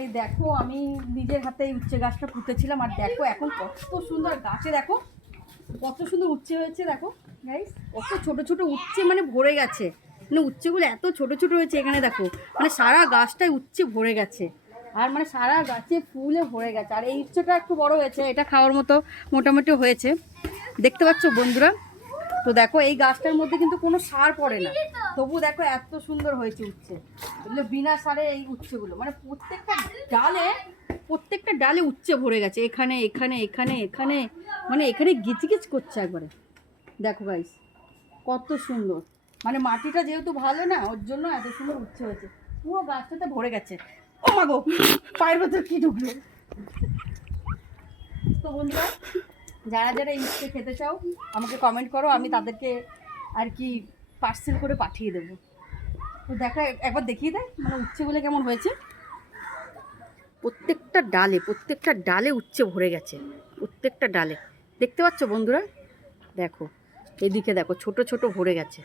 এই দেখো আমি নিজের হাতে এই উচ্ছে গাছটা পুঁতেছিলাম, আর দেখো এখন কত সুন্দর গাছে, দেখো কত সুন্দর উচ্ছে হয়েছে। দেখো গাইস কত ছোট ছোট উচ্ছে মানে ভরে গেছে, মানে উচ্ছেগুলো এত ছোট ছোট হয়েছে এখানে দেখো, মানে সারা গাছটায় উচ্ছে ভরে গেছে, আর মানে সারা গাছে ফুলে ভরে গেছে। আর এই উচ্ছেটা একটু বড় হয়েছে, এটা খাওয়ার মতো মোটামুটি হয়েছে, দেখতে পাচ্ছ বন্ধুরা। তো দেখো এই গাছটার মধ্যে কিন্তু কোনো সার পড়ে না, তবু দেখো এত সুন্দর হয়েছে উচ্ছে, এগুলো বিনা সারে এই উচ্ছেগুলো, মানে প্রত্যেকটা ডালে উচ্ছে ভরে গেছে, এখানে এখানে এখানে এখানে, মানে এখানে গিচগিচ করছে একবারে। দেখো গাইস কত সুন্দর, মানে মাটিটা যেহেতু ভালো না ওর জন্য এত সুন্দর উচ্ছে হয়েছে, পুরো গাছটাতে ভরে গেছে। ও মা গো, পায়ের ভেতর কি ঢুকলো। তো বন্ধুরা যারা যারা এই উচ্ছে খেতে চাও আমাকে কমেন্ট করো, আমি তাদেরকে আর কি পার্সেল করে পাঠিয়ে দেবো। তো দেখা একবার দেখিয়ে দেয় মানে উচ্ছেগুলো কেমন হয়েছে। প্রত্যেকটা ডালে উচ্ছে ভরে গেছে, প্রত্যেকটা ডালে, দেখতে পাচ্ছ বন্ধুরা। দেখো এদিকে দেখো ছোট ছোট ভরে গেছে,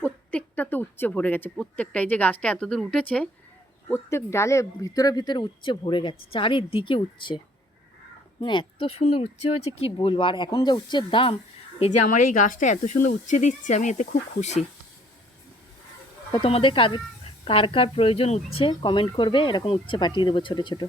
প্রত্যেকটা তো উচ্ছে ভরে গেছে, প্রত্যেকটা। এই যে গাছটা এতদূর উঠেছে, প্রত্যেক ডালে ভিতরে ভিতরে উচ্ছে ভরে গেছে, চারিদিকে উচ্ছে, মানে এত সুন্দর উচ্ছে হয়েছে কি বলবো। আর এখন যা উচ্ছের দাম, এই যে আমার এই গাছটা এত সুন্দর উচ্ছে দিচ্ছে, আমি এতে খুব খুশি। তো তোমাদের কার কার প্রয়োজন উচ্ছে কমেন্ট করবে, এরকম উচ্ছে পাঠিয়ে দেবো ছোটো ছোটো।